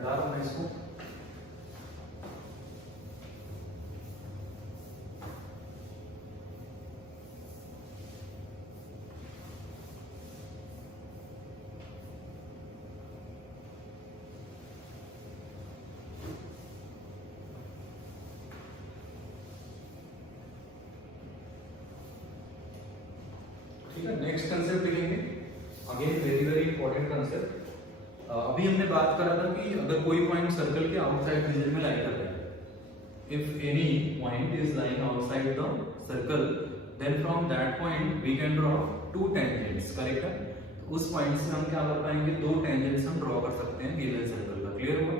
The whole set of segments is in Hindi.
हटा रहा हूं मैं इसको। ठीक है, नेक्स्ट कंसेप्ट लिखेंगे। Again very very important concept. अभी हमने बात करा था कि अगर कोई पॉइंट सर्कल के आउटसाइड रीजन में लाई कर रहा है, if any point is lying outside the circle, then from that point we can draw two tangents, correct है। उस पॉइंट से हम क्या कर पाएंगे, दो टेंजेंट्स हम ड्रॉ कर सकते हैं गिवन सर्कल का। क्लियर हुआ?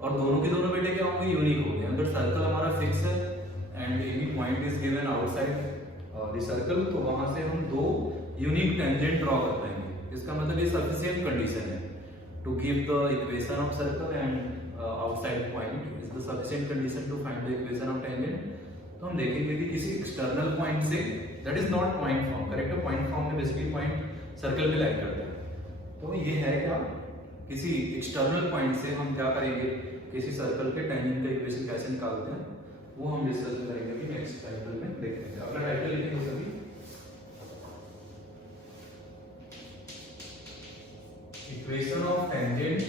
और दोनों के दोनों बेटे क्या होंगे, यूनिक होंगे। अगर सर्कल हमारा फिक्स है and any point is given outside the circle, तो वहां से हम दो यूनिक टेंजेंट ड्रॉ कर पाएंगे। इसका मतलब ये सफिशिएंट कंडीशन है to give the equation of circle and outside point is the sufficient condition to find the equation of tangent. तो हम देखेंगे कि किसी एक्सटर्नल पॉइंट से, that is not point form, correct है, पॉइंट फॉर्म में बेसिकली पॉइंट सर्कल पे लाइक करते हैं। तो ये है क्या, किसी एक्सटर्नल पॉइंट से हम क्या करेंगे, किसी सर्कल के टेंजेंट का इक्वेशन कैसे निकालते हैं, वो हम डिस्कस करेंगे कि नेक्स्ट टाइटल में देखेंगे। अगर टाइटल लिखेंगे सभी, equation of tangent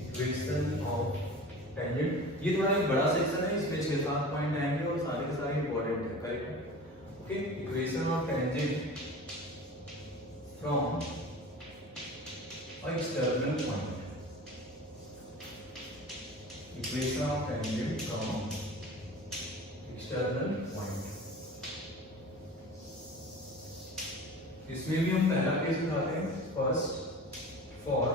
equation of tangent. ये थोड़ा एक बड़ा सेक्शन है, इसमें 6-7 पॉइंट आएंगे और सारे के सारे इंपॉर्टेंट है, करेक्ट है। Okay, equation of tangent from external point, equation of tangent from external point. इसमें भी हम पहला केस उठाते हैं, first for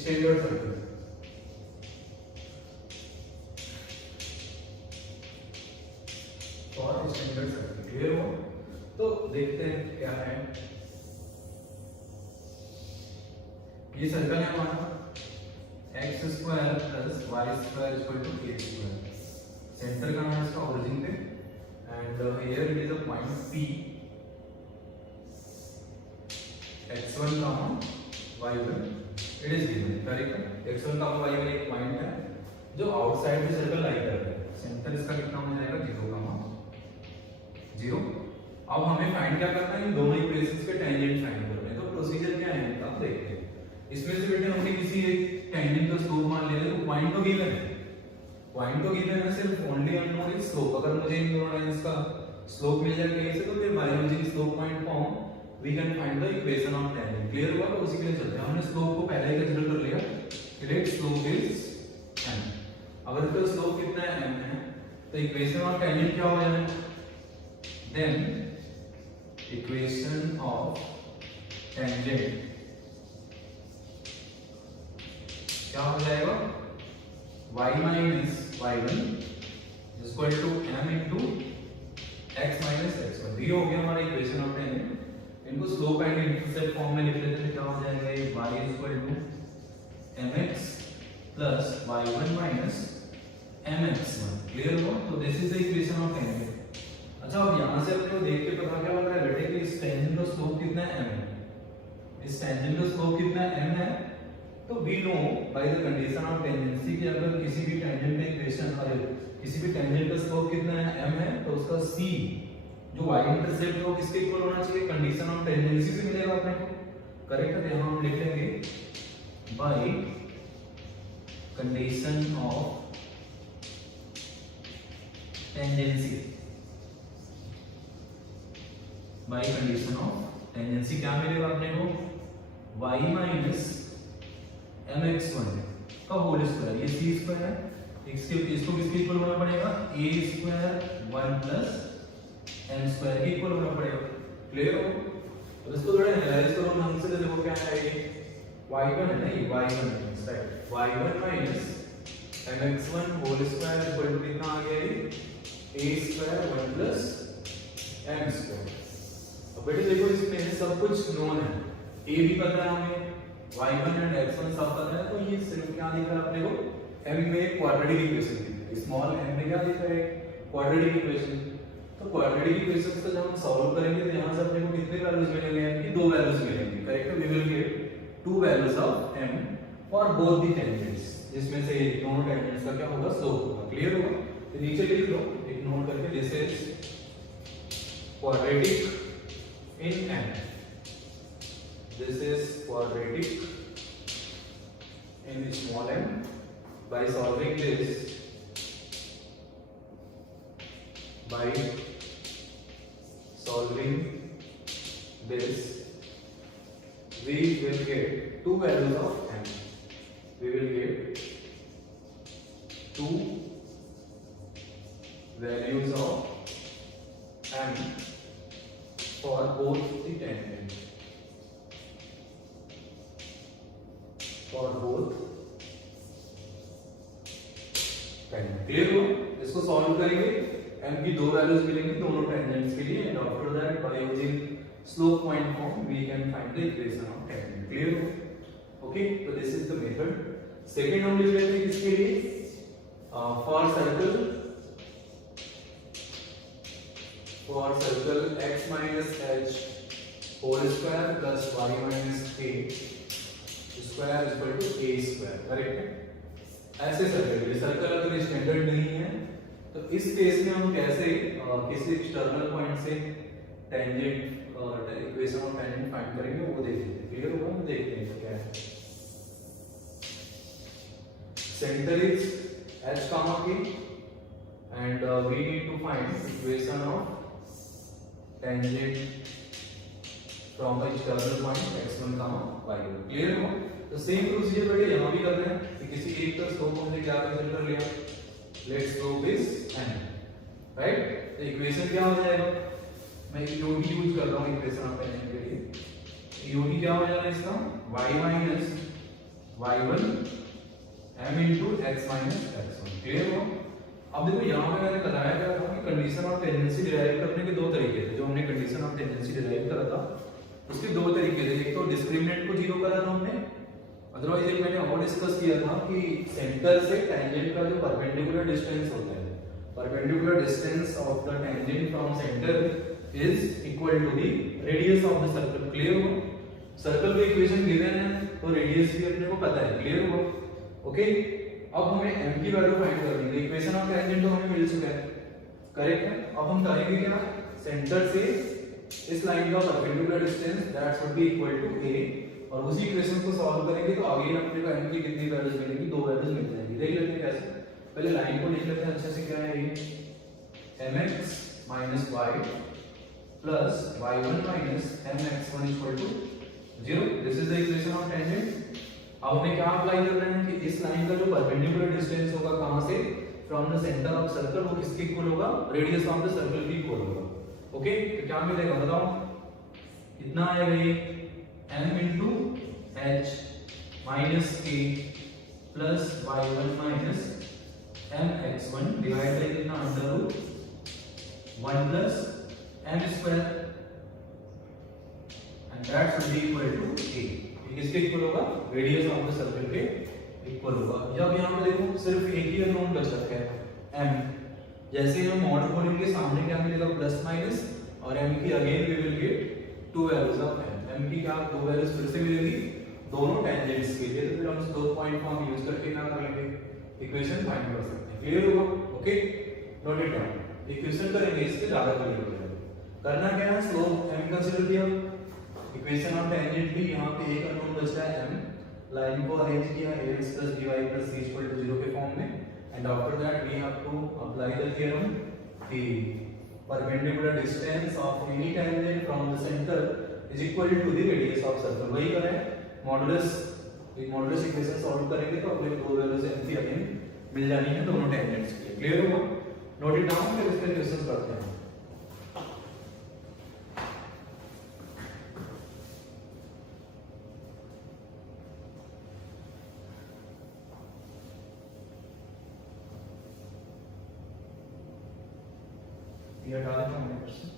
standard circle. For standard circle, clear हो? तो देखते हैं क्या है। ये सर्कल है हमारा x square plus Y square equal to A square. Centre का है इसका ओरिजिन पे, and here it is a point P, x1 y1 it is given, correct है। x1 y1 एक पॉइंट है जो आउटसाइड द सर्कल लाई करता है। सेंटर इसका कितना हो जाएगा, 0, 0। अब हमें फाइंड क्या करना है, इन दोनों इक्वेशंस के टेंजेंट फाइंड करने हैं। तो प्रोसीजर क्या है इनका, देखते हैं। इसमें से बेटे हमने किसी एक टेंजेंट का स्लोप मान लिया, तो पॉइंट तो गिवन है, पॉइंट तो गिवन है, सिर्फ ओनली अननोन इज स्लोप। अगर मुझे इन दोनों लाइंस का स्लोप मिल जाए कहीं से, तो फिर biological slope point form we can find the equation of tangent। Clear हुआ? तो उसी के लिए चलते हैं। हमने स्लोप को पहले ही कंसीडर कर लिया, लेट स्लोप इज m। अगर तो स्लोप कितना है, m है, तो इक्वेशन ऑफ टेंजेंट क्या हो जाएगा, देन इक्वेशन ऑफ टेंजेंट क्या हो जाएगा, y minus y1 is equal to m into x minus x1। ये हो गया हमारा इक्वेशन ऑफ टेंजेंट। इनको स्लोप एंड इंटरसेप्ट फॉर्म में लिख लेते हैं। क्या हो जाएगा, ये y is equal to mx plus y1 minus mx1। Clear हुआ? तो this is the equation of tangent. अच्छा, अब यहां से अपने को देख के पता क्या लग रहा है बेटे कि इस टेंजेंट का स्लोप कितना है, m है। इस टेंजेंट का स्लोप कितना है, m है। तो we know by the condition of tangency कि अगर किसी भी टेंजेंट का इक्वेशन, किसी भी टेंजेंट का स्लोप कितना है, m है, तो उसका c जो y इंटरसेप्ट है वो किसके इक्वल होना चाहिए, कंडीशन ऑफ टेंजेंसी से मिलेगा अपने को, करेक्ट है। यहां हम लिख लेंगे by condition of tangency, by condition of tangency क्या मिलेगा अपने को, y माइनस mx1 का होल स्क्वायर, ये c स्क्वायर है, इसको किसके इक्वल होना पड़ेगा, a square 1 plus m square के इक्वल होना पड़ेगा। क्लियर हो? तो इसको थोड़ा एनालाइज करो ढंग से। देखो क्या है, ये y1 है ना, ये y1 है इस side, y1 minus mx1 whole square equal to कितना आ गया, ये a square 1 plus m square. अब बेटे देखो इसमें सब कुछ नोन है, a भी पता है हमें, y1 एंड x1 सब पता है। तो ये सिर्फ क्या दिख रहा है अपने को, m में क्वाड्रेटिक इक्वेशन दिख रही है, स्मॉल m में क्या दिख रहा है, क्वाड्रेटिक इक्वेशन। तो क्वाड्रेटिक इक्वेशंस को जब हम सॉल्व करेंगे तो यहाँ से अपने को कितने वैल्यूज मिलेंगे, यानी कि 2 वैल्यूज मिलेंगे, correct. We will get 2 values of m for both the tangents, जिसमें से दोनों टेंजेंट्स का क्या होगा, स्लोप होगा। क्लियर होगा? तो नीचे लिख लो, एक नोट करके, this is quadratic in m, this is quadratic in small m. By solving this, we will get two values of m. We will get two values of m for both the tangent. For both tangent. Clear हो? इसको सॉल्व करेंगे, m की दो वैल्यूज मिलेंगी दोनों टेंजेंट्स के लिए, and after that by using slope point form we can find the equation of tangent. Clear हो? ओके, तो this is the method. Second हम लिख लेते हैं किसके लिए, for circle x minus h whole square plus y minus k square is equal to a square, correct है। ऐसे सर्कल अगर स्टैंडर्ड नहीं है तो इस केस में हम कैसे किसी एक्सटर्नल पॉइंट से tangent equation of tangent find करेंगे वो देख लेते हैं। क्लियर होगा? हम देखते हैं क्या है। Centre is h comma k and we need to find equation of tangent from the external point x1 comma y1। Clear हो? तो सेम प्रोसीजर बेटे यहां भी कर रहे हैं कि किसी एक का स्लोप हमने क्या कंसीडर कर लिया, let slope is n, right. तो इक्वेशन क्या हो जाएगा, मैं ईओडी यूज कर रहा हूं इक्वेशन ऑफ टेंजेंट के लिए। ईओडी क्या हो जाएगा इसका, y minus y1 m into x minus x1। Clear हो? अब देखो यहां पे मैंने बताया क्या था कि कंडीशन ऑफ टेंजेंसी डिराइव करने के दो तरीके थे। जो हमने कंडीशन ऑफ टेंजेंसी डिराइव करा था उसके दो तरीके थे, एक तो डिस्क्रिमिनेंट को जीरो करा था हमने, अदरवाइज एक मैंने और डिस्कस किया था कि सेंटर से टेंजेंट का जो परपेंडिकुलर डिस्टेंस होता है, perpendicular distance of the tangent from centre is equal to the radius of the circle. Clear हो? सर्कल की इक्वेशन गिवन है तो रेडियस भी अपने को पता है। क्लियर हो? ओके, अब हमें m की वैल्यू फाइंड करनी है। इक्वेशन ऑफ टेंजेंट तो हमें मिल चुका है, करेक्ट है। अब हम करेंगे क्या, सेंटर से इस लाइन का perpendicular distance that should be equal to a, और उसी इक्वेशन को सॉल्व करेंगे तो आगे अपने को m की कितनी वैल्यूज मिलेंगी, दो वैल्यूज मिल जाएंगी। देख लेते हैं कैसे। पहले लाइन को लिख लेते हैं अच्छे से, क्या है ये, mx minus y plus y1 minus mx1 equal to 0। This is the equation of tangent. अब हमें क्या अप्लाई कर रहे हैं कि इस लाइन का जो परपेंडिकुलर डिस्टेंस होगा कहां से, from the centre of circle, वो किसके इक्वल होगा, रेडियस ऑफ द सर्कल के इक्वल होगा। ओके, तो क्या मिलेगा बताओ, कितना आएगा ये, m into h minus k plus y1 minus mx1 divided by कितना, under root 1 plus m square, and that should be equal to a। ये किसके इक्वल होगा, रेडियस ऑफ द सर्कल के इक्वल होगा। जब यहाँ पे देखो सिर्फ एक ही अननोन बच रखा है m, जैसे हम मॉड खोलेंगे सामने क्या मिलेगा, प्लस माइनस, और m की again we will get two values of m की क्या दो वैल्यूज फिर से मिलेगी दोनों टेंजेंट्स के लिए। तो फिर हम दो पॉइंट फॉर्म यूज करके क्या कर लेंगे, इक्वेशन फाइंड कर सकते हैं। क्लियर होगा? Okay, note it down. Equation करेंगे इससे ज्यादा क्लियर हो जाएगा। करना क्या है, स्लोप m कंसीडर किया, इक्वेशन ऑफ टेंजेंट भी यहाँ पे एक अननोन बचा है m, लाइन को अरेंज किया ax plus dy plus c equal to 0 के फॉर्म में, and after that we have to apply the theorem कि perpendicular distance of any tangent from the center is equal to the radius of circle। वही करें, मॉडुलस इक्वेशन सॉल्व करेंगे तो अपने दो वैल्यूज m की अगेन मिल जानी है दोनों टेंजेंट्स के लिए। क्लियर हुआ? नोट इट डाउन, फिर इसके क्वेश्चंस करते हैं। ये हटा देना हमने क्वेश्चन।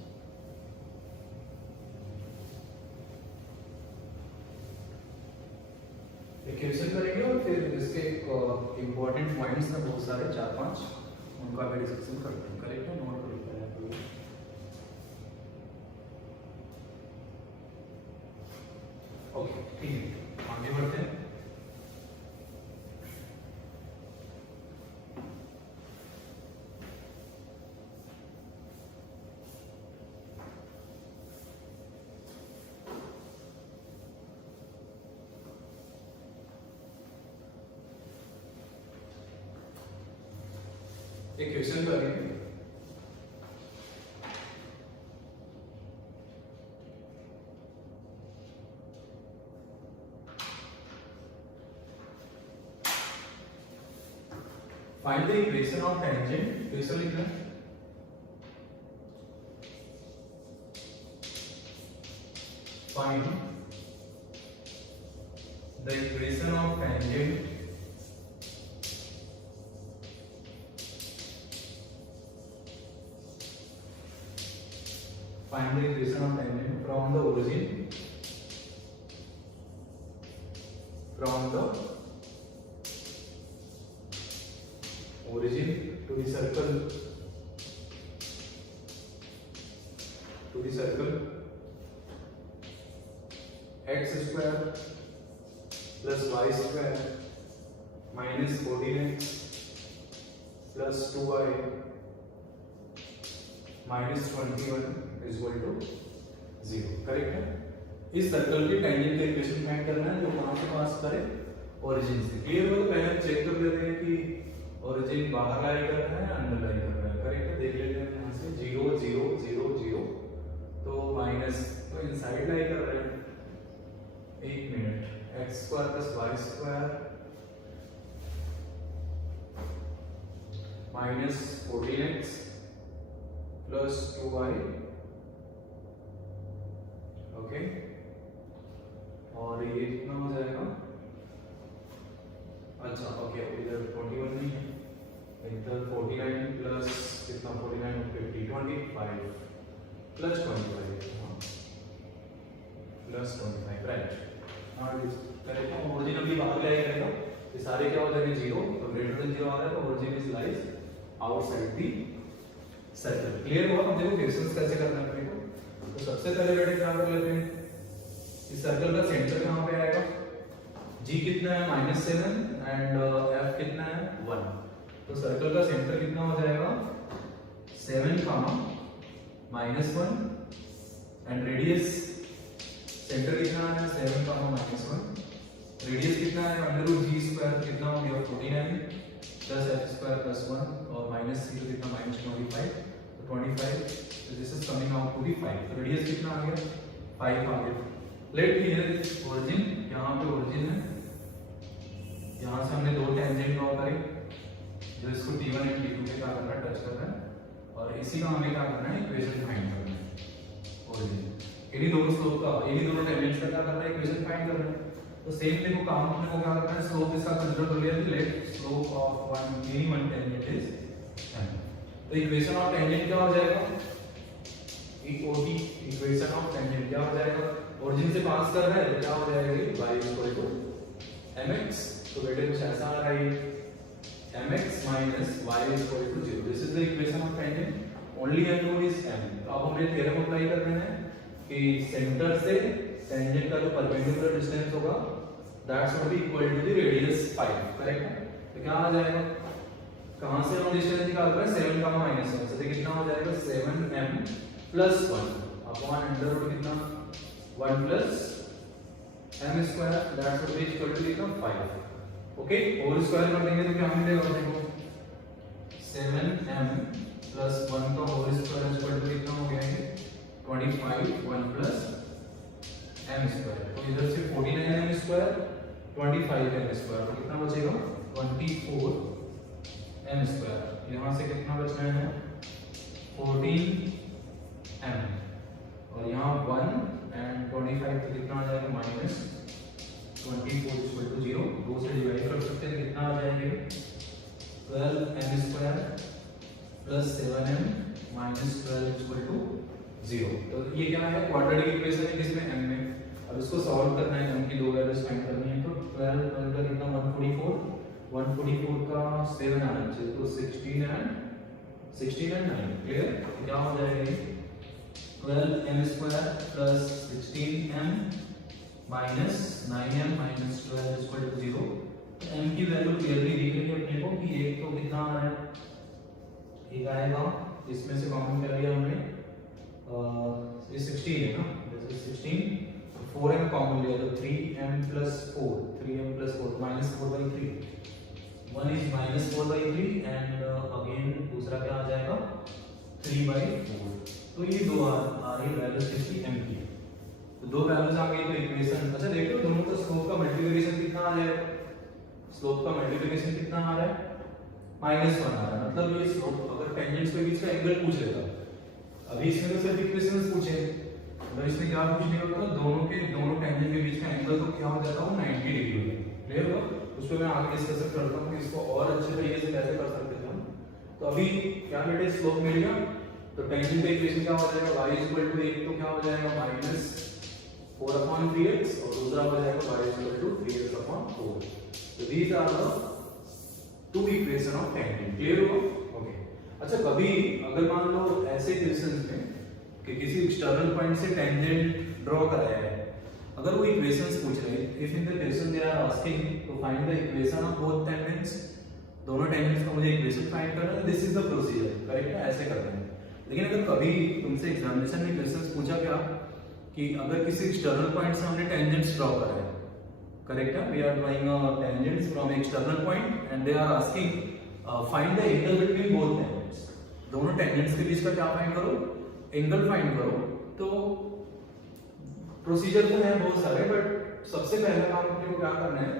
क्वेश्चन करेंगे और फिर इसके इंपॉर्टेंट पॉइंट्स हैं बहुत सारे, 4-5, उनका भी डिस्कशन करते हैं। करेक्ट है? नोट कर लेते हैं। ओके ठीक है, आगे बढ़ते हैं। एक क्वेश्चन करेंगे। Find the equation of tangent, question लिखना है। Find the equation of tangent find the equation of tangent from the origin to the circle x square plus y square minus 14x plus 2y minus 21 is equal to 0। Correct है। इस सर्कल के टेंजेंट का इक्वेशन फाइंड करना है जो कहां से पास करे, ओरिजिन से। क्लियर हो तो पहले चेक कर लेते हैं कि ओरिजिन बाहर लाई कर रहा है अंदर लाई कर रहा है। करेक्ट है, देख लेते हैं यहां से 0 0 0 0 तो माइनस तो इनसाइड लाई कर रहा है। एक minute, x square plus y square minus 14x plus 2y, okay, और ये कितना हो जाएगा? अच्छा ओके, इधर 41 नहीं है, इधर 49 प्लस कितना 49 50 25 प्लस 25 हाँ प्लस 25 राइट। और करेक्ट है, ओरिजिन अभी बाहर ले आएगा ये सारे क्या हो जाएंगे 0, तो ग्रेटर देन 0 आ रहा है तो origin is lies outside the circle. Clear हुआ? हम देखो क्वेश्चंस कैसे करना है अपने को। तो सबसे पहले बेटे क्या कर लेते हैं, इस सर्कल का सेंटर कहां पे आएगा? g कितना है -7 एंड f कितना है 1। तो सर्कल का सेंटर कितना हो जाएगा 7 -1 एंड रेडियस सेंटर कितना है 7 -1, रेडियस कितना है √g² कितना हो गया 49 प्लस f² प्लस 1 और माइनस c तो कितना -25 तो 25, so this is coming out to be 5। तो रेडियस कितना आ गया 5 आ गया। लेट हियर ओरिजिन, यहाँ पे ओरिजिन है, यहाँ से हमने दो टेंजेंट ड्रॉ करे जो इसको T1 एंड T2 के क्या करना है टच करना है, और इसी का हमें क्या करना है इक्वेशन फाइंड करना है। ओरिजिन इन्हीं दोनों स्लोप का, इन्हीं दोनों टेंजेंट्स का क्या करना है इक्वेशन फाइंड करना है। तो सेम देखो काम अपने को क्या करना है, स्लोप इसका कंसीडर कर लिया, let slope of one tangent is m। तो इक्वेशन ऑफ टेंजेंट क्या हो जाएगा, OT इक्वेशन ऑफ टेंजेंट क्या हो जाएगा, ओरिजिन से पास कर रहा है तो क्या हो जाएगा ये y इक्वल टू mx। तो बेटे कुछ ऐसा आ रहा है mx minus y equal to 0। This is the equation of tangent, only unknown is m। तो अब हमें थ्योरम अप्लाई करना है कि सेंटर से टेंजेंट का जो परपेंडिकुलर डिस्टेंस होगा that's going to be equal to the radius 5। Correct है, तो क्या आ जाएगा, कहां से हम डिस्टेंस निकाल रहे हैं 7 का -1 से, तो कितना हो जाएगा 7m plus 1 upon under root कितना 1 plus m square that's will be equal to कितना 5। ओके, होल स्क्वायर कर देंगे तो क्या मिलेगा देखो 7m प्लस 1 का होल स्क्वायर इक्वल टू कितना हो गया है 25 1 प्लस m स्क्वायर। तो इधर से 49m स्क्वायर 25m स्क्वायर तो कितना बचेगा 24m स्क्वायर। यहाँ से कितना बचना है 14m और यहाँ 1 एंड 25 तो कितना आ जाएगा -24 इक्वल टू 0। 2 से डिवाइड कर सकते हैं, कितना आ जाएंगे 12m square plus 7m minus 12 equal to 0। तो ये क्या है क्वाड्रेटिक इक्वेशन है किसमें m में। अब इसको सॉल्व करना है, m की दो वैल्यूज फाइंड करनी है। तो 12 का कितना 144 का 7 आना चाहिए तो 16 एंड 9। क्लियर, क्या हो जाएगा ये 12m square plus 16m minus 9m minus 12 equal to 0। m की वैल्यू क्लियरली दिख रही है अपने को कि एक तो कितना आ रहा है, एक आएगा, इसमें से कॉमन कर लिया हमने, ये 16 है ना, दिस इज 16, 4m कॉमन लिया तो 3m plus 4, 3m plus 4 minus 4/3, one is minus 4/3 and again दूसरा क्या आ जाएगा 3/4। तो ये दो आ रही वैल्यूज किसकी, m की। तो दो वैल्यूज आ गई तो इक्वेशन, अच्छा देखो दोनों का स्लोप का मल्टीप्लिकेशन कितना आ जाएगा, स्लोप का मल्टीप्लिकेशन कितना आ रहा है, -1 आ रहा है। मतलब ये स्लोप अगर टेंजेंट्स के बीच का एंगल पूछ लेता, अभी इसमें तो सिर्फ इक्वेशंस पूछे, अगर इसमें क्या पूछने का था, दोनों टेंजेंट के बीच का एंगल तो क्या हो जाता है 90 डिग्री हो जाता है। क्लियर हुआ? उस पर मैं आगे डिस्कस करता हूं कि इसको और अच्छे तरीके से कैसे कर सकते हैं हम। तो अभी क्या बेटे स्लोप मिल गया, तो टेंजेंट का इक्वेशन क्या हो जाएगा, y एक तो क्या हो जाएगा -4/3x और दूसरा हो जाएगा y 3x/4। तो these are the two equation of tangent. Clear हुआ? ओके। अच्छा कभी अगर मान लो ऐसे क्वेश्चंस में कि किसी एक्सटर्नल पॉइंट से टेंजेंट ड्रॉ कराया है, अगर वो इक्वेशंस पूछ रहे हैं, if in the question they are asking to find the equation of both tangents, दोनों टेंजेंट्स का मुझे इक्वेशन फाइंड करना है, this is the procedure, correct है, ऐसे करते हैं। लेकिन अगर कभी तुमसे एग्जामिनेशन में क्वेश्चंस पूछा क्या कि अगर किसी एक्सटर्नल पॉइंट से हमने टेंजेंट्स ड्रॉ करा है, करेक्ट है, we are drawing tangents from external point and they are asking find the angle between both tangents, दोनों टेंजेंट्स के बीच का क्या फाइंड करो, एंगल फाइंड करो। तो प्रोसीजर तो है बहुत सारे, बट सबसे पहला काम अपने को क्या करना है,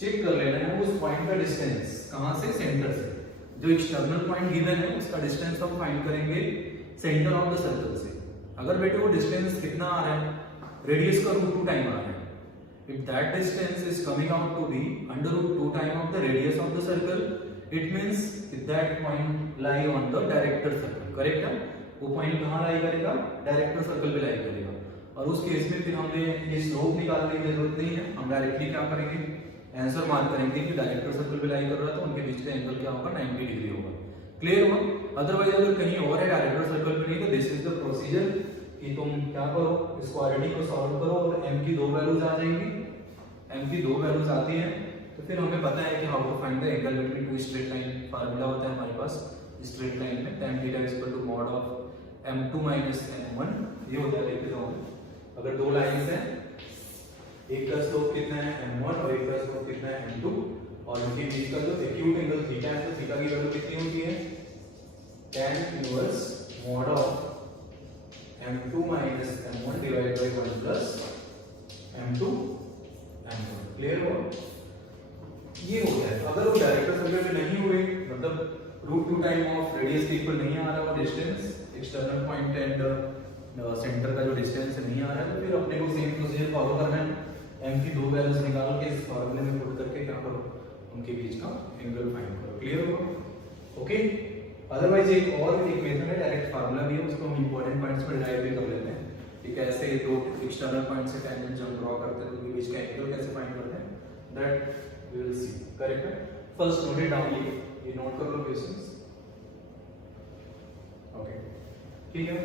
चेक कर लेना है उस पॉइंट का डिस्टेंस, कहां से, सेंटर से। जो एक्सटर्नल पॉइंट गिवन है उसका डिस्टेंस हम फाइंड करेंगे सेंटर ऑफ द सर्कल से। अगर बेटे वो डिस्टेंस कितना आ रहा है, रेडियस का √2 टाइम आ रहा है, if that distance is coming out to be √2 time of the radius of the circle, it means that point lie on the director circle, correct है, वो पॉइंट कहां लाई करेगा, डायरेक्टर सर्कल पे लाई करेगा। और उस केस में फिर हमें ये स्लोप निकालने की जरूरत नहीं है, हम डायरेक्टली क्या करेंगे, आंसर मार्क करेंगे कि डायरेक्टर सर्कल पे लाई कर रहा है तो उनके बीच का एंगल क्या होगा, 90 डिग्री होगा। क्लियर हुआ? अदरवाइज अगर कहीं और है डायरेक्टर सर्कल पे नहीं, तो दिस इज द प्रोसीजर कि तुम क्या करो, इस क्वाड्रेटिक को सॉल्व करो और m की दो वैल्यूज आ जाएंगी, m की दो वैल्यूज आती हैं तो फिर हमें पता है कि how to find the angle between two straight line. Formula होता है हमारे पास स्ट्रेट लाइन में tan θ = mod of m2 - m1, ये होता है, लिख रहा हूं। अगर दो लाइंस हैं, एक का स्लोप कितना है m1 और एक का स्लोप कितना है m2, और उनके बीच का जो एक्यूट एंगल थीटा है, तो थीटा की वैल्यू कितनी होती है, tan inverse mod of m2 - m1 divided by 1 plus m2 m1। Clear हो? ये हो गया। अगर वो डायरेक्टर सर्कल पे नहीं हुए, मतलब √2 टाइम ऑफ रेडियस के इक्वल नहीं आ रहा वो distance, external point and centre का जो डिस्टेंस नहीं आ रहा है, तो फिर अपने को सेम प्रोसीजर फॉलो करना है, m की दो वैल्यूज निकाल के इस फार्मूले में पुट करके क्या करो, उनके बीच का एंगल फाइंड करो। क्लियर होगा? ओके। अदरवाइज एक और एक मेथड है, डायरेक्ट फार्मूला भी है, उसको हम इंपॉर्टेंट पॉइंट्स पर डिराइव भी कर लेते हैं कि कैसे दो एक्सटर्नल पॉइंट से टेंजेंट जब ड्रॉ करते हैं तो उनके बीच का एंगल कैसे फाइंड करते हैं, that we will see. Correct है? फर्स्ट नोट इट डाउन, ये नोट कर लो क्वेश्चंस। ओके ठीक है,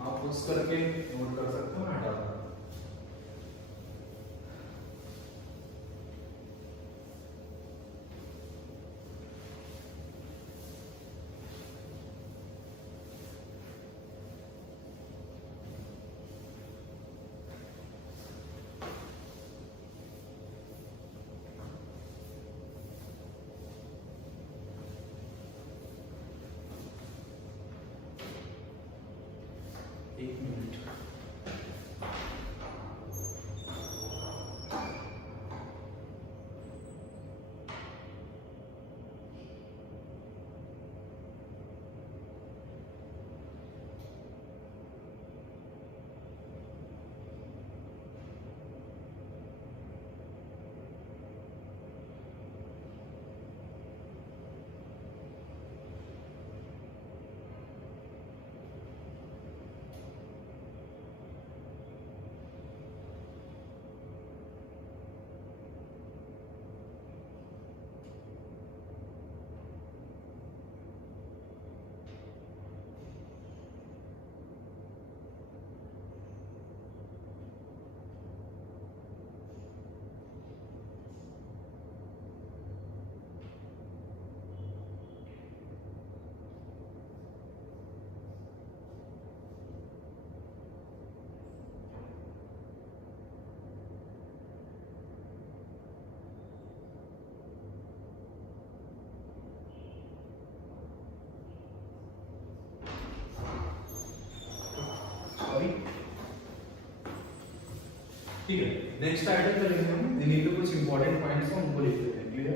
आप उस करके नोट कर सकते हो, मैं हटा दूंगा। एक मिनट। ठीक है, नेक्स्ट आइटम चलेंगे हम, इन्हीं पे कुछ इंपॉर्टेंट पॉइंट्स हैं उनको लिख लेते हैं। क्लियर?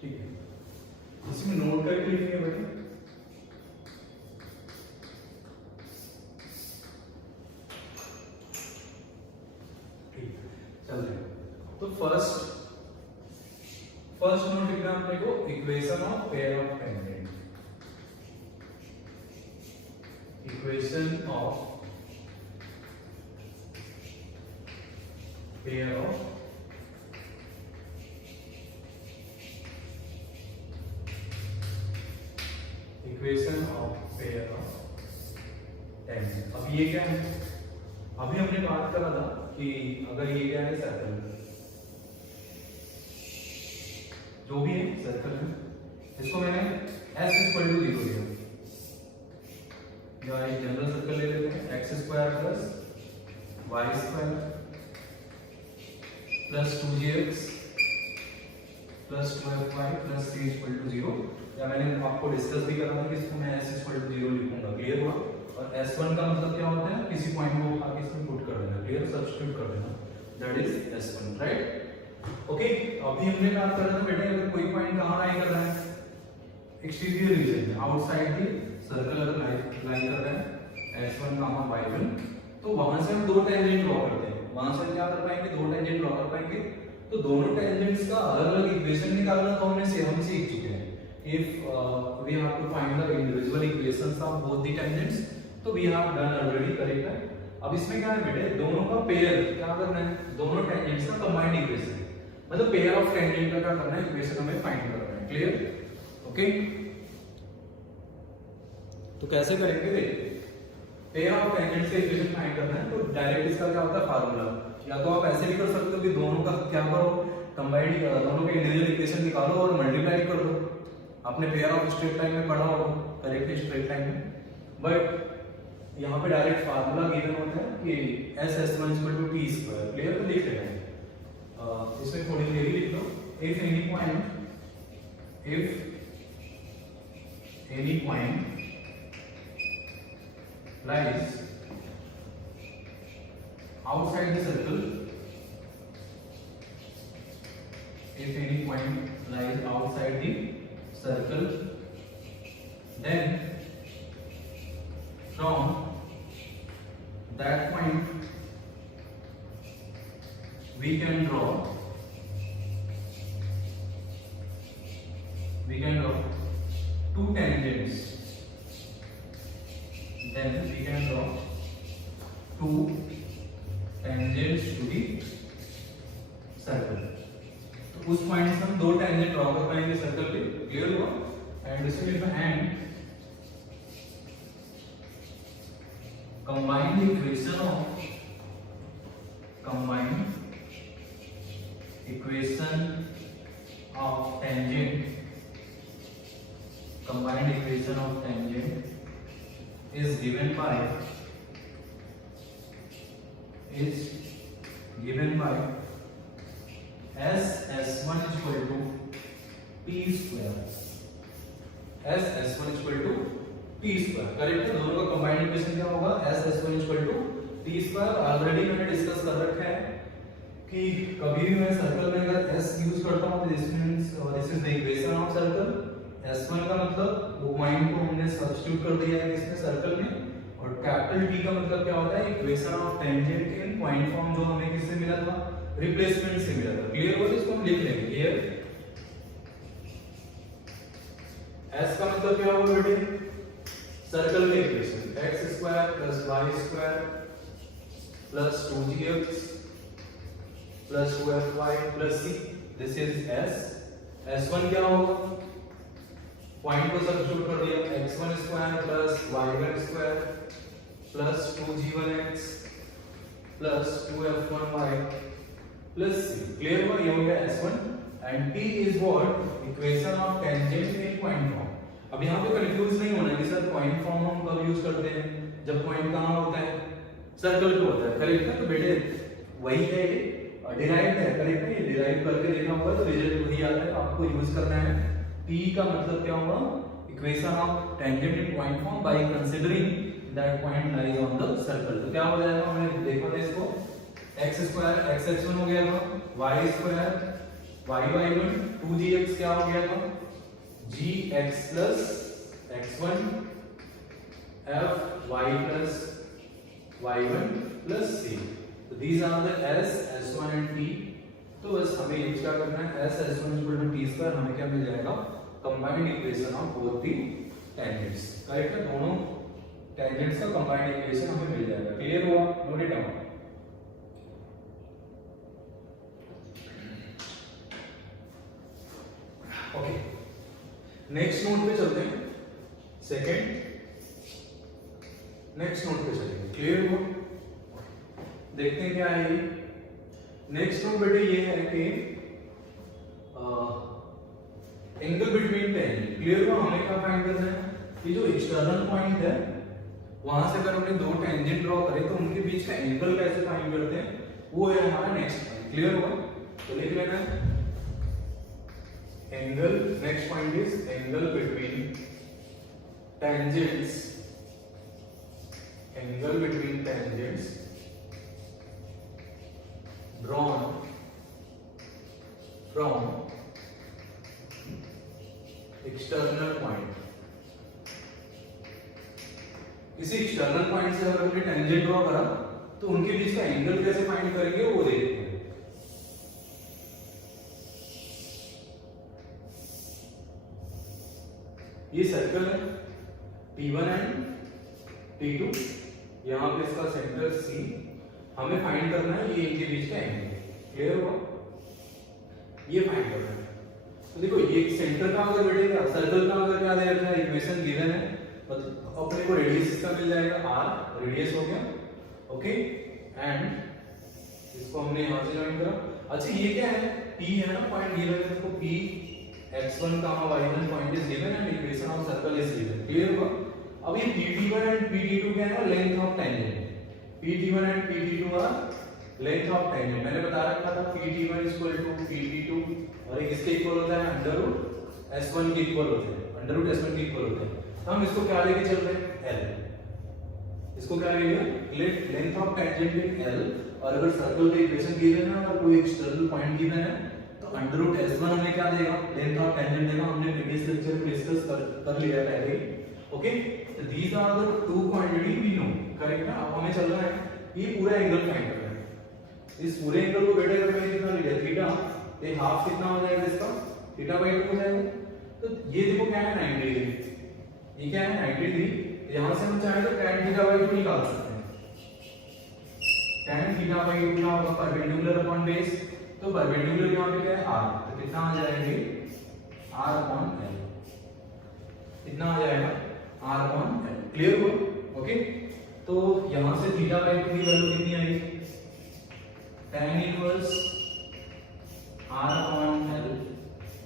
ठीक है, इसमें नोट करके लिखेंगे बेटा। ठीक है, चल रहे हैं। तो फर्स्ट नोट लिखना अपने को, equation of pair of tangent. Equation of pair of equation of pair of tangent. अब ये क्या है? अभी हमने बात करा था कि अगर ये क्या है, सर्कल, जो भी है सर्कल है, इसको मैंने s इक्वल टू 0 लिया, या एक जनरल सर्कल ले लेते हैं, x square plus Y square plus 2gx plus 2fy plus c equal to 0, या मैंने आपको डिस्कस भी करा था कि इसको मैं s इक्वल टू 0 लिखूंगा। क्लियर हुआ? और s1 का मतलब क्या होता है? किसी पॉइंट को उठा के इसमें पुट कर देना। क्लियर? सब्स्टिट्यूट कर देना, that is s1, right? Okay, अभी हमने बात कर रहा था बेटा, अगर कोई पॉइंट कहां लाई कर रहा है, एक्सटीरियर रीजन में, आउटसाइड दी सर्कल अगर लाई कर रहा है s1 y1, तो वहां से हम दो टेंजेंट ड्रॉ करते हैं। वहां से क्या कर पाएंगे? दो टेंजेंट ड्रॉ कर पाएंगे। तो दोनों टेंजेंट्स का अलग-अलग इक्वेशन निकालना तो हम सीख चुके हैं। If we have to find the individual equations of both the tangents, तो we have done already, correct है। अब इसमें क्या है बेटे, दोनों का पेयर क्या करना है, दोनों टेंजेंट्स का कंबाइंड इक्वेशन, मतलब पेयर ऑफ टेंजेंट का क्या करना है, इक्वेशन हमें फाइंड करना है। क्लियर? ओके, तो कैसे करेंगे? देख, पेयर ऑफ टेंजेंट्स का इक्वेशन फाइंड करना है, तो डायरेक्ट इसका क्या होता है फार्मूला, या तो आप ऐसे भी कर सकते हो कि दोनों का क्या करो, कंबाइंड दोनों के इंडिविजुअल इक्वेशन निकालो और मल्टीप्लाई कर दो। आपने पेयर ऑफ स्ट्रेट लाइन में पढ़ा होगा, करेक्ट, स्ट्रेट लाइन में, बट यहाँ पे डायरेक्ट फार्मूला गिवन होता है कि s(s1) = t²। क्लियर? तो लिख लेना है, इसमें थोड़ी देरी लिख लो। If any point lies outside the circle, if any point lies outside the circle, then from that point we can draw two tangents. Then we can draw two tangents to the circle. तो उस पॉइंट से हम दो टेंजेंट ड्रॉ कर पाएंगे सर्कल पे। क्लियर हुआ? एंड इसमें लिखना and combined equation of tangent is given by s(s1) = t²। s(s1) = t², correct है? दोनों का कंबाइंड इक्वेशन क्या होगा? s(s1) = t²। ऑलरेडी मैंने डिस्कस कर रखा है कि कभी भी मैं सर्कल में अगर s यूज करता हूं तो this means this is the equation of circle. s1 का मतलब वो पॉइंट को हमने सब्स्टिट्यूट कर दिया है इसमें सर्कल में, और कैपिटल T का मतलब क्या होता है? Equation of tangent in point form, जो हमें किससे मिला था? रिप्लेसमेंट से मिला था। क्लियर हो? इसको हम लिख लेंगे। क्लियर? s का मतलब क्या होगा बेटे? सर्कल का equation, x² + y² + 2gx + 2fy + c, this is s। s1 क्या होगा? पॉइंट को सब्स्टिट्यूट कर दिया, x1² + y1² + 2g1x + 2f1y + c। Clear हुआ? ये हो गया s1। And t is what? Equation of tangent in point form. अब यहाँ पे कंफ्यूज नहीं होना कि सर पॉइंट फॉर्म हम कब यूज करते हैं? जब पॉइंट कहाँ होता है? सर्कल पे होता है। करेक्ट है? तो बेटे वही है, डिराइव्ड है। करेक्ट है? ये डिराइव करके देखना होगा तो रिजल्ट वही आता है, तो आपको यूज करना है। T का मतलब क्या होगा? Equation of tangent in point form by considering that point lies on the circle. तो क्या हो जाएगा? हमने देखा था इसको, x square x x one हो गया था, y square y y one, 2gx क्या हो गया था, gx plus x one f y plus y one plus c. तो these are the s s1 and t। तो बस हमें ये क्या करना है, s s1 equal to t square, हमें क्या मिल जाएगा, combined equation of both the tangents. Correct है, दोनों टेंजेंट्स का कंबाइंड इक्वेशन हमें मिल जाएगा। क्लियर हुआ, note it down. Okay, next note पे चलते हैं, सेकंड नेक्स्ट नोट पे चलेंगे। क्लियर हुआ, देखते हैं क्या है ये नेक्स्ट नोट बेटे। ये है कि एंगल बिटवीन टेंजेंट। क्लियर हुआ, हमें क्या फाइंड करना है, ये जो एक्सटर्नल पॉइंट है वहां से अगर हमने दो टेंजेंट ड्रॉ करे तो उनके बीच का एंगल कैसे फाइंड करते हैं, वो है हमारा नेक्स्ट पॉइंट। क्लियर हुआ, तो लिख लेना है angle, next point is angle between tangents, angle between tangents drawn from external point। किसी एक्सटर्नल पॉइंट से अगर हमने टेंजेंट ड्रॉ करा तो उनके बीच का एंगल कैसे फाइंड करेंगे वो देखते हैं। ये सर्कल है T1 एंड T2, यहां पे इसका सेंटर C, हमें फाइंड करना है ये इनके बीच का एंगल। क्लियर हुआ, ये फाइंड करना है। तो देखो ये सेंटर का अगर बैठेगा, सर्कल का अगर क्या दे रखा है, इक्वेशन गिवन है, मतलब अपने को रेडियस इसका मिल जाएगा r, रेडियस हो गया। ओके, एंड इसको हमने यहां से ज्वाइन करा। अच्छा ये क्या है, p है ना पॉइंट गिवन है, देखो p x1 y1 point is given and equation of circle is given. Clear हुआ। अब ये pt1 एंड pt2 क्या है, length of tangent. pt1 and pt2 are length of tangent. मैंने बता रखा था pt1 इक्वल टू pt2 और ये किसके इक्वल होता है, अंडर रूट s1 के इक्वल होते हैं, अंडर रूट s1 के इक्वल होते हैं। तो हम इसको क्या लेके चल रहे हैं, l। इसको क्या लेंगे, length of tangent in l। और अगर सर्कल का इक्वेशन गिवन है और कोई एक्सटर्नल पॉइंट गिवन है तो अंडर रूट s1 हमें क्या देगा, लेंथ ऑफ टेंजेंट देगा। हमने प्रीवियस लेक्चर में डिस्कस कर लिया पहले ही। ओके, तो these are the two quantity we know. Correct ना, अब हमें चलना है ये पूरा एंगल फाइंड करना है। इस पूरे एंगल को बेटे अगर मैंने कितना लिया थीटा, ये हाफ कितना हो जाएगा इसका, थीटा बाई 2 हो जाएगा। तो ये देखो क्या है 90 डिग्री, ये क्या है 90 डिग्री। यहां से हम चाहे तो tan थीटा बाई 2 निकाल सकते हैं। tan थीटा बाई 2 क्या होगा, परपेंडिकुलर अपॉन बेस। तो परपेंडिकुलर यहां पे क्या है r, तो कितना आ जाएगा r अपॉन l, कितना आ जाएगा r अपॉन l। क्लियर हो, ओके। तो यहां से थीटा बाई 2 की वैल्यू कितनी आएगी, tan inverse r upon l,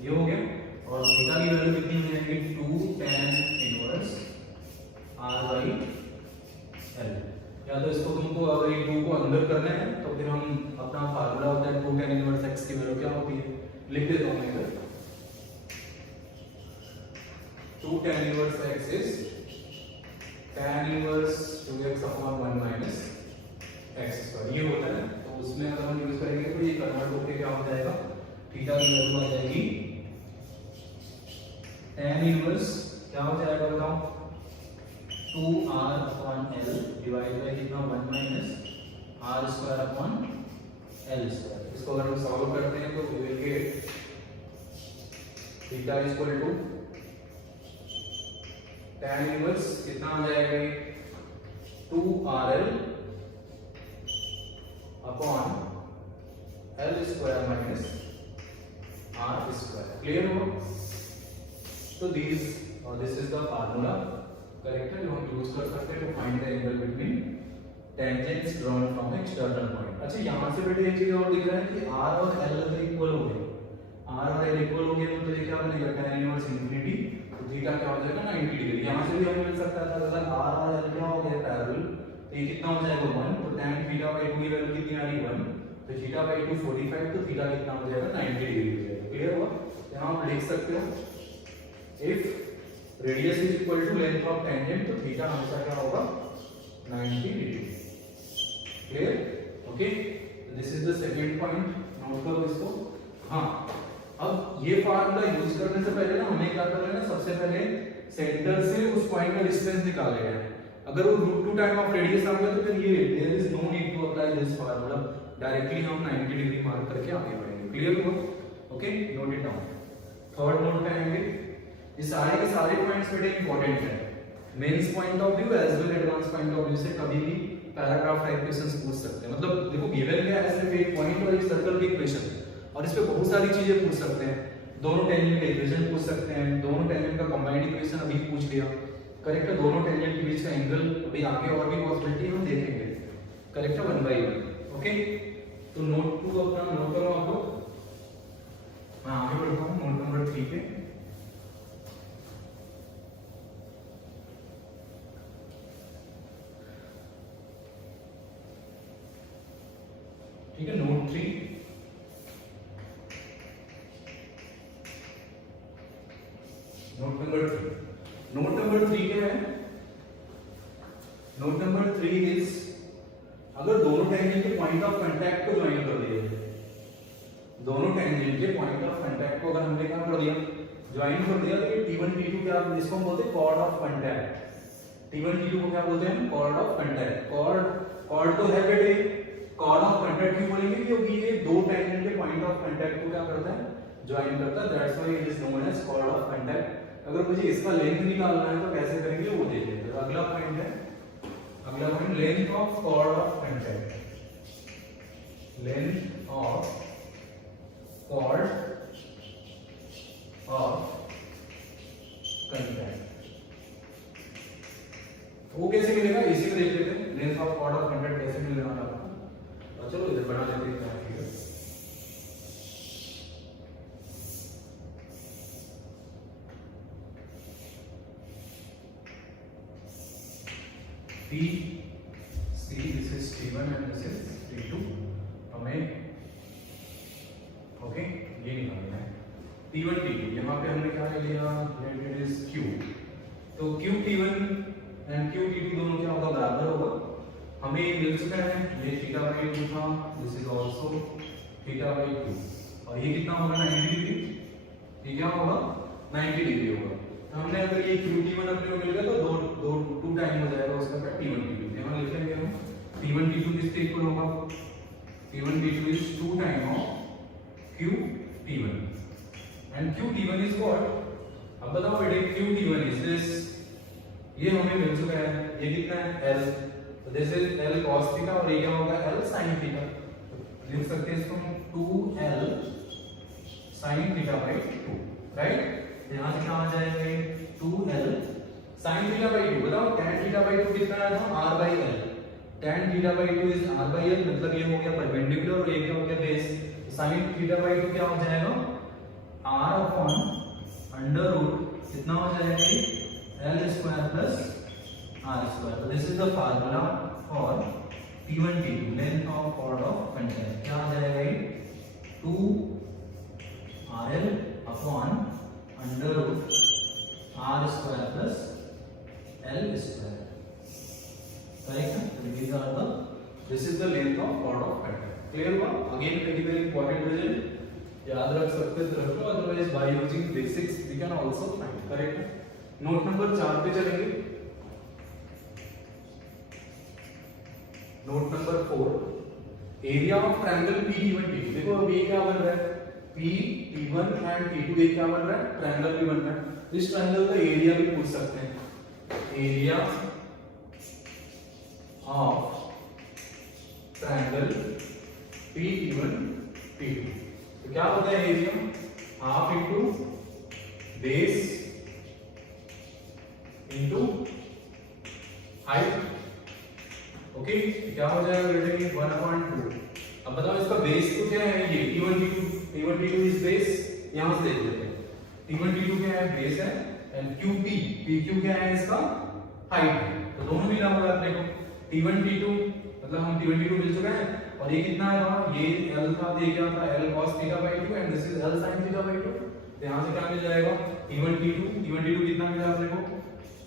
ये हो गया। और थीटा की वैल्यू कितनी हो जाएगी, 2 tan inverse r by l। या तो इसको तुमको अगर ये 2 को अंदर करना है तो फिर हम अपना फार्मूला होता है 2 tan इनवर्स x की वैल्यू क्या होती है, लिख देता हूं मैं इधर। 2 tan inverse x is tan inverse 2x upon 1 minus x square, ये होता है। तो उसमें अगर हम यूज करेंगे तो ये कन्वर्ट होके क्या हो जाएगा, थीटा की वैल्यू आ जाएगी tan इनवर्स क्या हो जाएगा बताओ, 2r upon l divide by कितना 1 minus r square upon l square. इसको अगर हम सॉल्व करते हैं तो we will get theta equal to tan inverse कितना आ जाएगा, 2rl upon l square minus r square. Clear हो। तो this is the formula, correct है, जो हम यूज कर सकते हैं to find the angle between tangents drawn from external point. अच्छा यहां से बेटे एक चीज और दिख रहा है कि r और l तो इक्वल हो गए, r और l इक्वल हो गए तो ये क्या बनेगा, tan इनवर्स इंफिनिटी, तो थीटा क्या हो जाएगा 90 डिग्री। यहां से भी हमें मिल सकता था अगर r और l क्या हो गए पैरेलल, तो ये कितना हो जाएगा 1। तो tan थीटा बाई 2 की वैल्यू कितनी आ रही है 1, तो थीटा बाई 2 45, तो थीटा कितना हो जाएगा 90 डिग्री हो जाएगा। क्लियर हुआ। यहां आप लिख सकते हो if radius is equal to length of tangent, तो थीटा हमेशा क्या होगा 90 degree. Clear, okay. Is the second point, note करो इसको। हाँ, अब ये फार्मूला यूज करने से पहले ना हमें क्या करना है, सबसे पहले सेंटर से उस पॉइंट का डिस्टेंस निकालेगा। अगर वो √2 टाइम ऑफ रेडियस आ गया तो फिर ये there is no need to apply this formula, directly हम 90 डिग्री मार्क करके आगे बढ़ेंगे। क्लियर हुआ? Okay, note it down. Third note करेंगे, ये सारे के सारे पॉइंट्स बेटे इंपॉर्टेंट है, mains point of view as well advance point of view से कभी भी पैराग्राफ टाइप क्वेश्चंस पूछ सकते हैं। मतलब देखो गिवन क्या है, सिर्फ एक पॉइंट और एक सर्कल की इक्वेशन और इस पे बहुत सारी चीजें पूछ सकते हैं। दोनों टेंजेंट का इक्वेशन पूछ सकते हैं, दोनों टेंजेंट का कंबाइंड इक्वेशन अभी पूछ लिया, करेक्ट है, दोनों टेंजेंट के बीच का एंगल अभी आगे और भी पॉसिबिलिटी हम देखेंगे, करेक्ट है, 1 बाय 1। ओके, तो नोट 2 अपना नोट करो आप लोग, मैं आगे बढ़ता हूँ नोट नंबर 3 पे। ठीक है, नोट 3, नोट नंबर 3 क्या है? नोट नंबर 3 इज, अगर दोनों टेंजेंट के पॉइंट ऑफ कांटेक्ट को ज्वाइन कर दिया जाए, दोनों टेंजेंट के पॉइंट ऑफ कांटेक्ट को अगर हमने क्या कर दिया, ज्वाइन कर दिया, तो ये T1 T2 क्या, इसको हम बोलते हैं cord of contact. T1 T2 को क्या बोलते हैं? Cord of contact. कॉर्ड तो है बेटे, कॉर्ड ऑफ कांटेक्ट क्यों बोलेंगे? क्योंकि ये दो टेंजेंट के पॉइंट ऑफ कांटेक्ट को क्या करता है, ज्वाइन करता है, that's why it is known as chord of contact. अगर मुझे इसका लेंथ निकालना है तो कैसे करेंगे वो देख लेते हैं। अगला पॉइंट है, अगला point length of chord of contact, length of chord of contact, वो कैसे मिलेगा इसी में देख लेते हैं। Length of chord of contact कैसे मिलने वाला है, और चलो इधर बना लेते हैं। T C, this is T1 and this is T2, हमें ओके ये निकालना है T1 T2। यहाँ पे हमने क्या ले लिया, इट इज Q, तो Q T1 and Q T2 दोनों क्या होगा, बराबर होगा। हमें ये मिल चुका है, ये θ/2 था, दिस इज आल्सो θ/2, और ये कितना होगा 90 डिग्री, ये क्या होगा 90 डिग्री होगा। तो हमने अगर ये Q T1 अपने को मिल गया तो 2 टाइम हो जाएगा उसका क्या, T1 T2। यहाँ लिख लेंगे हम T1 T2 किसके इक्वल होगा, T1 T2 is 2 time of Q T1 and Q T1 is what. अब बताओ बेटे Q T1 इज दिस, ये हमें मिल चुका है, ये कितना है L, तो this is L cos theta और ये क्या होगा L sin थीटा। लिख सकते हैं इसको 2L sin θ/2, राइट। यहाँ से क्या आ जाएगा 2L sin θ/2। बताओ tan θ/2 कितना आया था, R/L, tan θ/2 इज R/L, मतलब ये हो गया परपेंडिकुलर और ये क्या हो गया बेस। sin θ/2 क्या हो जाएगा R/√, कितना हो जाएगा L² प्लस R²। तो this is the formula for T1 T2, length of chord of contact, क्या आ जाएगा 2RL upon √R² plus L², correct है। These are the, this is the length of chord of contact। Clear हुआ? Again very very important result, याद रख सकते तो रखो, otherwise by using basics we can also find, correct है। नोट नंबर 4 पे चलेंगे, note number 4, area of triangle P1 T2। देखो अब ये क्या बन रहा है, P1 एंड T2, ये क्या बन रहा है, ट्रायंगल भी बन रहा है। इस ट्रायंगल का एरिया भी पूछ सकते हैं, area of triangle P1 T2। तो क्या होता है area, half into base into height, okay. क्या हो जाएगा बेटे 1/2। अब बताओ इसका बेस तो क्या है, ये T1 T2 इज बेस, यहां से देख लेते हैं। T1 T2 क्या है, बेस है, एंड PQ क्या है, इसका हाइट है। तो दोनों मिला हुआ है अपने को, T1 T2 मतलब हम T1 T2 मिल चुका है, और ये कितना है, ये L था, ये क्या था L cos θ/2 and this is L sin θ/2। तो यहां से क्या मिल जाएगा T1 T2 कितना मिला अपने को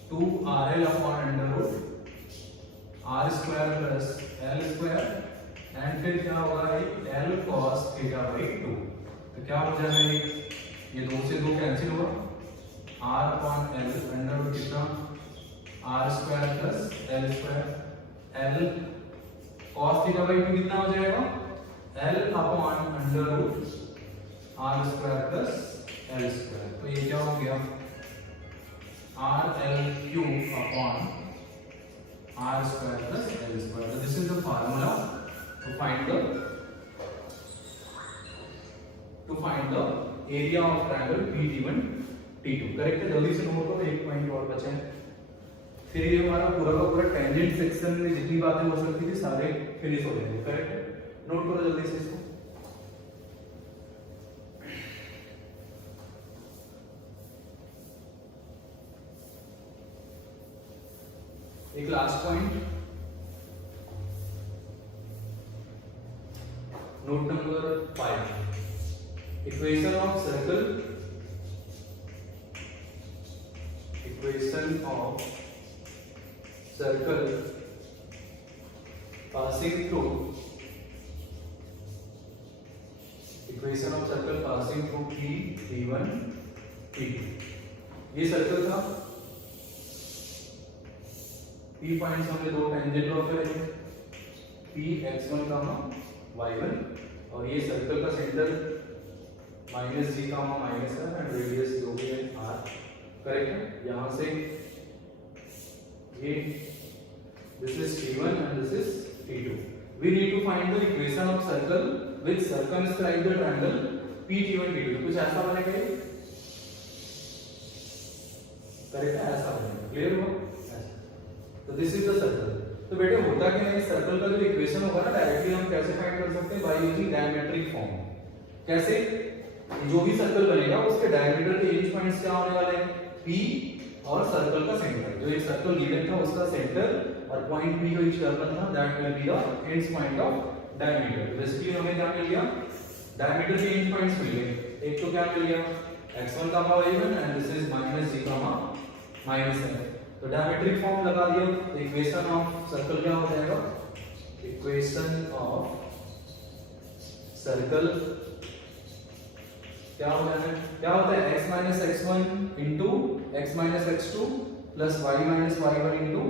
2RL upon √R² plus L² and फिर क्या होगा L cos थीटा बाई 2। तो क्या हो जाएगा ये 2 से 2 कैंसिल होगा, R upon L under root कितना R square plus L square, L cos theta by 2 कितना हो जाएगा L upon under root R square plus L square. तो ये क्या हो गया R L cube upon R square plus L square. So this is the formula to find the area of triangle PT1 T2. Correct है, जल्दी से नोट करो, एक पॉइंट और बचा है। फिर ये हमारा पूरा का पूरा टेंजेंट सेक्शन में जितनी बातें हो सकती थी सारे फिनिश हो जाएंगे। करेक्ट है, नोट करो जल्दी से इसको। एक last point, note number 5, equation of circle passing through P1 P2। ये सर्कल था, P पॉइंट्स हमने दो टेंजेंट ड्रॉ करे, P x1 y1, और ये सर्कल का सेंटर -g माइनस है एंड रेडियस जो भी है r। करेक्ट है, यहां से ये this is P1 and this is P2। We need to find the equation of circle with circumscribe the triangle P1 P2। कुछ ऐसा बनेगा ये, करेक्ट है, ऐसा बनेगा। क्लियर हुआ? तो दिस इज द सर्कल। तो बेटे होता क्या है, सर्कल का जो इक्वेशन होगा ना डायरेक्टली हम कैसे फाइंड कर सकते हैं, बाय यूजिंग डायमेट्रिक फॉर्म। कैसे, जो भी सर्कल बनेगा उसके डायमीटर के एज पॉइंट्स क्या होने वाले हैं, P और सर्कल का सेंटर। जो एक सर्कल गिवन था उसका सेंटर और पॉइंट P को यूज करना था, that will be the end point of diameter. Basically हमें क्या मिल गया, डायमीटर के एंड पॉइंट्स मिल गए। एक तो क्या मिल गया x1 y1 and this is -g -n। तो डायमेट्रिक फॉर्म लगा दिया, तो इक्वेशन ऑफ सर्कल क्या हो जाएगा, इक्वेशन ऑफ सर्कल क्या हो जाएगा, क्या होता है x x1 into x x2 plus y y1 into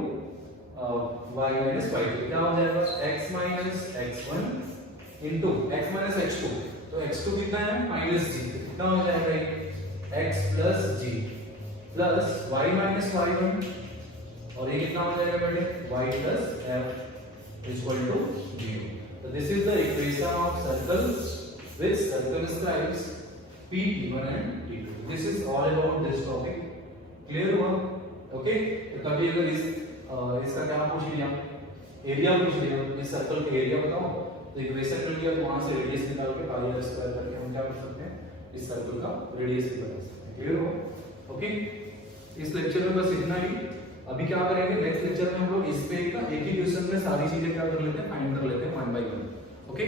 y y2। क्या हो जाएगा x x1 into x x2, तो x2 कितना है -g, कितना हो जाएगा x plus g plus y y1, और ये कितना हो जाएगा बेटे y plus f equal to 0। तो this is the equation of circle with circumscribes P1 and P2। This is all about this topic. Clear हुआ? ओके, तो कभी अगर इसका क्या पूछ लिया, एरिया पूछ लिया, इस सर्कल का एरिया बताओ, तो इक्वेशन कर लिया, तो वहां से रेडियस निकाल के पाई r स्क्वायर करके हम क्या कर सकते हैं, इस सर्कल का रेडियस भी बता सकते हैं। क्लियर हुआ? ओके, इस लेक्चर में बस इतना ही। अभी क्या करेंगे, नेक्स्ट लेक्चर में हम लोग इस पे एक ही क्वेश्चन में सारी चीजें क्या कर लेते हैं, फाइंड कर लेते हैं वन बाय वन। ओके।